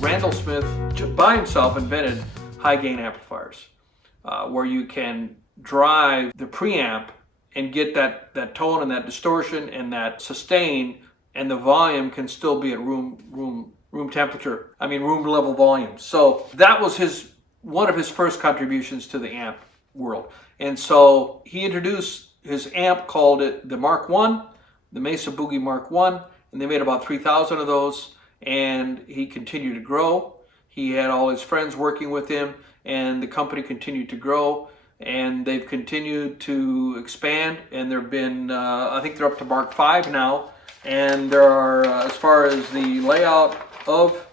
Randall Smith, by himself, invented high gain amplifiers, where you can drive the preamp and get that tone and that distortion and that sustain, and the volume can still be at room temperature. I mean, room level volume. So that was one of his first contributions to the amp world. And so he introduced his amp, called it the Mark I, the Mesa Boogie Mark I, and they made about 3,000 of those, and he continued to grow. He had all his friends working with him, and the company continued to grow, and they've continued to expand, and there have been, I think they're up to Mark V now, and there are, as far as the layout of,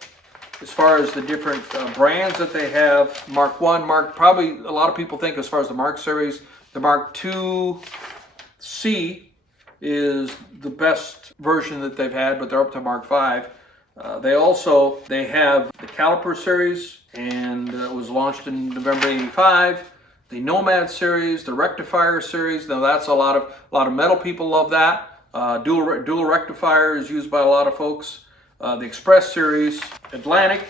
as far as the different brands that they have, Mark I, probably a lot of people think as far as the Mark series, the Mark IIc is the best version that they've had, but they're up to Mark V. They have the Caliper series, and it was launched in November '85. The Nomad series, the Rectifier series. Now that's a lot of metal people love that. Dual rectifier is used by a lot of folks. The Express series, Atlantic,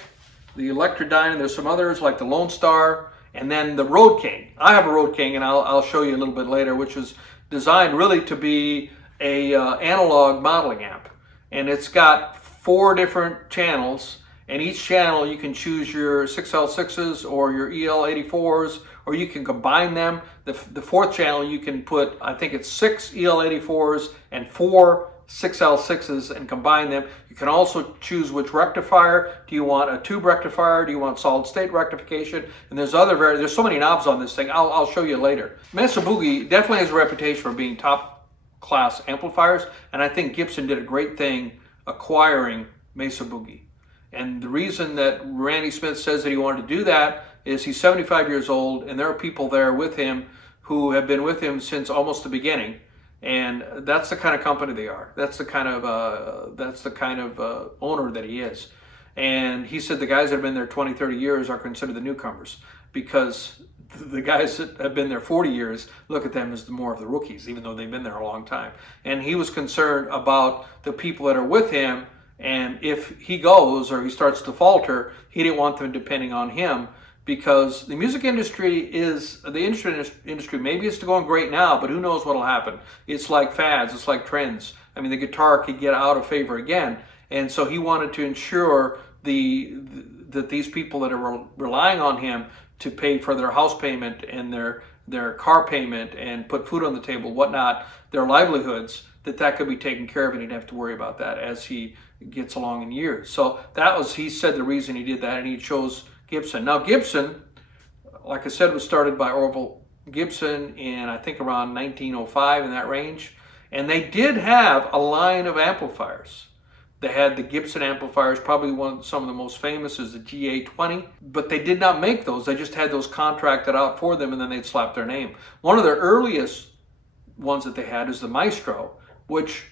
the Electrodyne, and there's some others like the Lone Star, and then the Road King. I have a Road King, and I'll show you a little bit later, which is designed really to be a analog modeling amp, and it's got 4 different channels, and each channel you can choose your 6L6s or your EL84s, or you can combine them. The 4th channel you can put, I think it's 6 EL84s and 4 6L6s and combine them. You can also choose which rectifier. Do you want a tube rectifier? Do you want solid state rectification? And there's so many knobs on this thing. I'll show you later. Mesa Boogie definitely has a reputation for being top class amplifiers, and I think Gibson did a great thing acquiring Mesa Boogie. And the reason that Randy Smith says that he wanted to do that is he's 75 years old, and there are people there with him who have been with him since almost the beginning. And that's the kind of company they are. That's the kind of owner that he is. And he said the guys that have been there 20, 30 years are considered the newcomers, because the guys that have been there 40 years look at them as more of the rookies, even though they've been there a long time. And he was concerned about the people that are with him, and if he goes or he starts to falter, he didn't want them depending on him, because the music industry is, the industry, maybe it's going great now, but who knows what'll happen. It's like fads, it's like trends. I mean, the guitar could get out of favor again. And so he wanted to ensure that these people that are relying on him to pay for their house payment and their car payment and put food on the table, whatnot, their livelihoods, that could be taken care of, and he'd have to worry about that as he gets along in years. So that was, he said, the reason he did that, and he chose Gibson. Now Gibson, like I said, was started by Orville Gibson in, I think, around 1905, in that range. And they did have a line of amplifiers. They had the Gibson amplifiers, probably some of the most famous is the GA20, but they did not make those. They just had those contracted out for them, and then they'd slap their name. One of the earliest ones that they had is the Maestro, which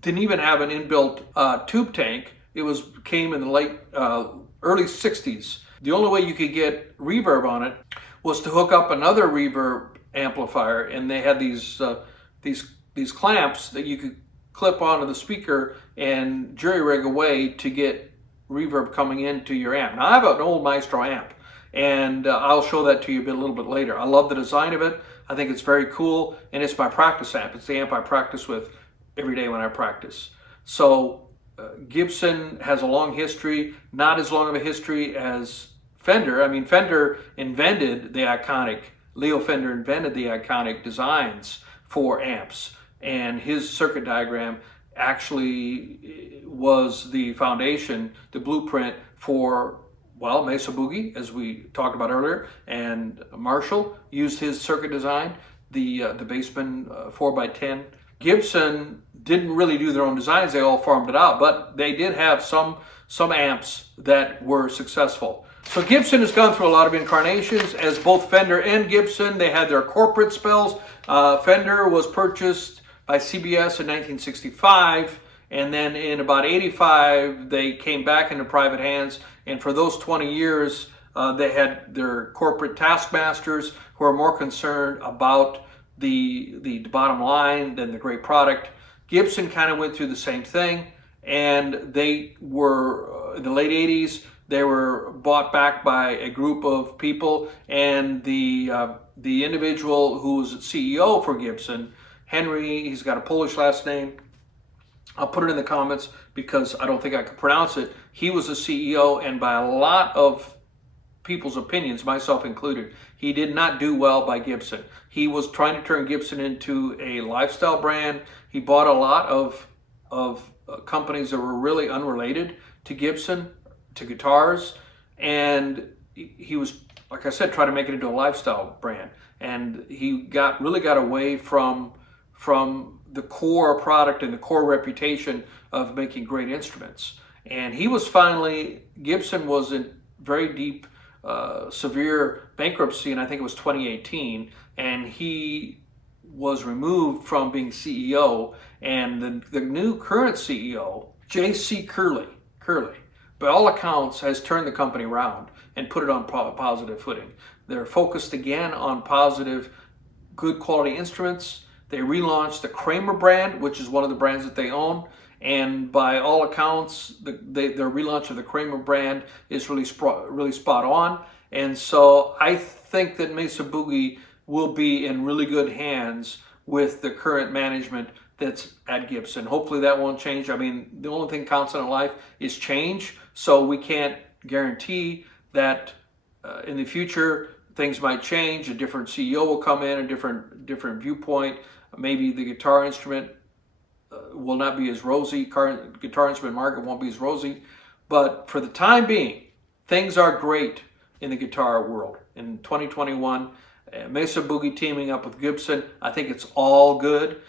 didn't even have an inbuilt tube tank. It came in the early 60s. The only way you could get reverb on it was to hook up another reverb amplifier, and they had these clamps that you could clip onto the speaker and jury-rig away to get reverb coming into your amp. Now I have an old Maestro amp, and I'll show that to you a little bit later. I love the design of it. I think it's very cool, and it's my practice amp. It's the amp I practice with every day when I practice. So Gibson has a long history, not as long of a history as Fender. I mean, Fender invented the iconic, Leo Fender invented the iconic designs for amps, and his circuit diagram actually was the foundation, the blueprint for, well, Mesa Boogie, as we talked about earlier, and Marshall used his circuit design, the Bassman 4x10. Gibson didn't really do their own designs, they all farmed it out, but they did have some amps that were successful. So Gibson has gone through a lot of incarnations as both Fender and Gibson. They had their corporate spells. Fender was purchased by CBS in 1965, and then in about 85 they came back into private hands, and for those 20 years they had their corporate taskmasters who are more concerned about the bottom line than the great product. Gibson kind of went through the same thing, and they were in the late 80s, They were bought back by a group of people, and the individual who was CEO for Gibson, Henry, he's got a Polish last name. I'll put it in the comments because I don't think I can pronounce it. He was the CEO, and by a lot of people's opinions, myself included, he did not do well by Gibson. He was trying to turn Gibson into a lifestyle brand. He bought a lot of companies that were really unrelated to Gibson, to guitars, and he was, like I said, trying to make it into a lifestyle brand. And he really got away from the core product and the core reputation of making great instruments. And he was finally, Gibson was in very deep, severe bankruptcy, and I think it was 2018, and he was removed from being CEO, and the new current CEO, J.C. Curley, by all accounts, has turned the company around and put it on positive footing. They're focused again on positive, good quality instruments. They relaunched the Kramer brand, which is one of the brands that they own. And by all accounts, their relaunch of the Kramer brand is really spot on. And so I think that Mesa Boogie will be in really good hands with the current management that's at Gibson. Hopefully that won't change. I mean, the only thing constant in life is change. So we can't guarantee that in the future things might change. A different CEO will come in, a different viewpoint. Maybe the guitar instrument will not be as rosy. Current guitar instrument market won't be as rosy. But for the time being, things are great in the guitar world. In 2021, Mesa Boogie teaming up with Gibson, I think it's all good.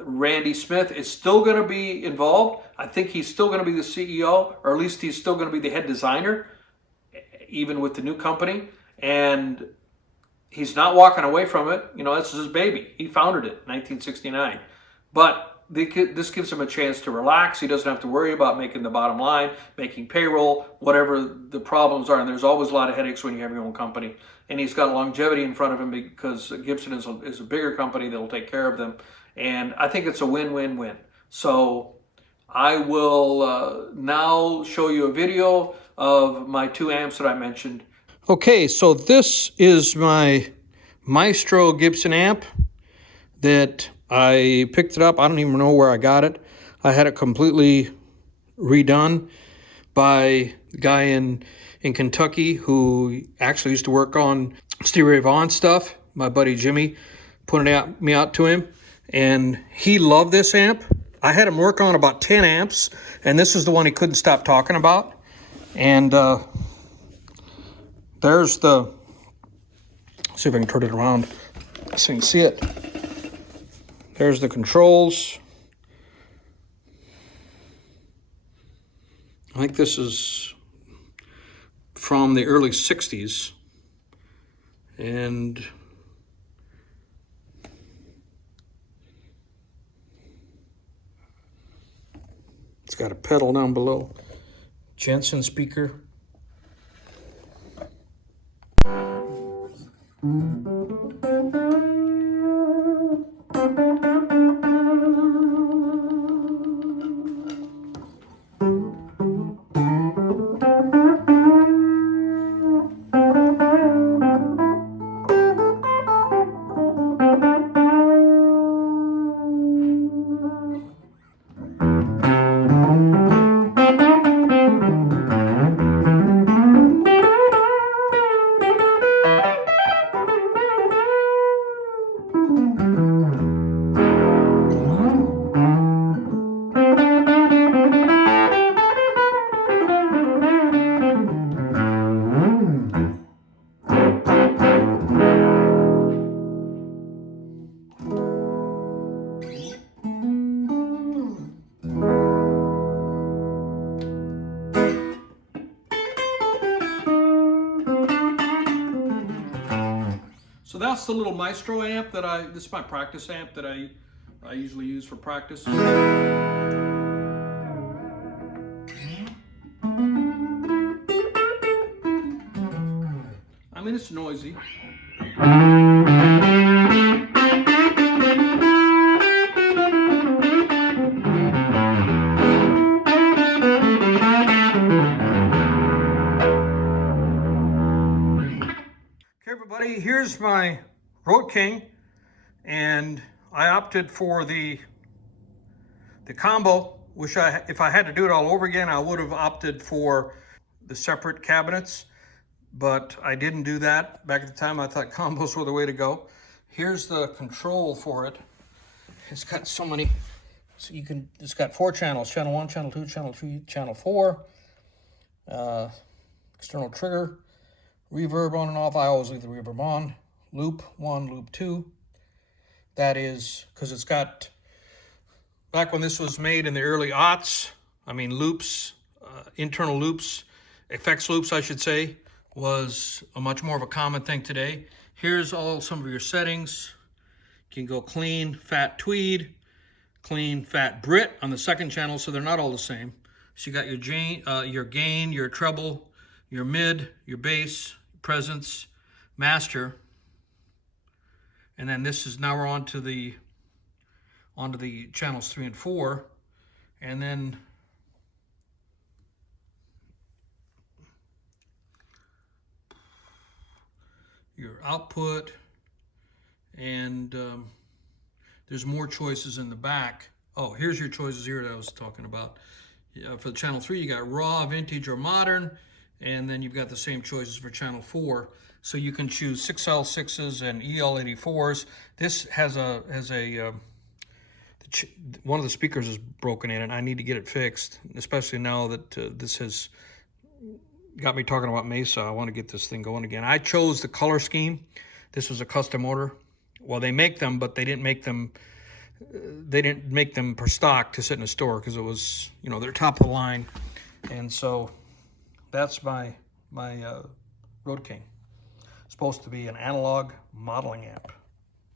Randy Smith is still going to be involved. I think he's still going to be the CEO, or at least he's still going to be the head designer, even with the new company. And he's not walking away from it. You know, this is his baby. He founded it in 1969. But this gives him a chance to relax. He doesn't have to worry about making the bottom line, making payroll, whatever the problems are. And there's always a lot of headaches when you have your own company. And he's got longevity in front of him because Gibson is a bigger company that will take care of them. And I think it's a win-win-win. So I will now show you a video of my two amps that I mentioned. Okay, so this is my Maestro Gibson amp that I picked it up. I don't even know where I got it. I had it completely redone by a guy in Kentucky who actually used to work on Stevie Ray Vaughan stuff. My buddy Jimmy pointed me out to him, and he loved this amp. I had him work on about 10 amps, and this is the one he couldn't stop talking about. And there's the, let's see if I can turn it around so you can see it. There's the controls. I think this is from the early 60s. And it's got a pedal down below. Jensen speaker. So that's the little Maestro amp that this is my practice amp that I usually use for practice. I mean, it's noisy. here's my Road King, and I opted for the combo. If I had to do it all over again, I would have opted for the separate cabinets, but I didn't do that. Back at the time, I thought combos were the way to go. Here's the control for it. It's got so many, so it's got 4 channels, channel 1, channel 2, channel 3, channel 4, external trigger, reverb on and off. I always leave the reverb on. Loop 1, loop 2. That is because it's got, back when this was made in the early aughts, I mean loops, internal loops, effects loops I should say, was a much more of a common thing today. Here's some of your settings. You can go clean, fat tweed, clean, fat Brit on the second channel, so they're not all the same. So you got your gain, your treble, your mid, your bass, presence, master, and then now we're on to the channels 3 and 4, and then your output, and there's more choices in the back. Oh, here's your choices here that I was talking about. For the channel 3, you got raw, vintage, or modern, and then you've got the same choices for channel 4. So you can choose 6L6s and EL84s. This has one of the speakers is broken in, and I need to get it fixed, especially now that this has got me talking about Mesa. I want to get this thing going again. I chose the color scheme. This was a custom order. Well, they make them, but they didn't make them per stock to sit in a store, because it was, they're top of the line. And so that's my Road King. It's supposed to be an analog modeling amp.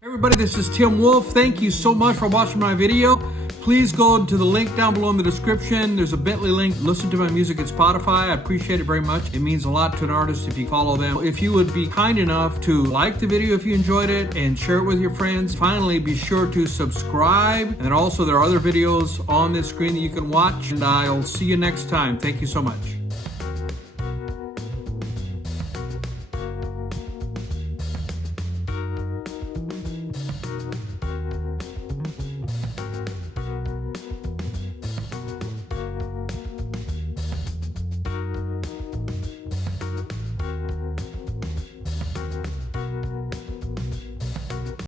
Everybody, this is Tim Wolf. Thank you so much for watching my video. Please go to the link down below in the description. There's a Bitly link. Listen to my music at Spotify. I appreciate it very much. It means a lot to an artist if you follow them. If you would be kind enough to like the video if you enjoyed it and share it with your friends. Finally, be sure to subscribe. And also there are other videos on this screen that you can watch. And I'll see you next time. Thank you so much.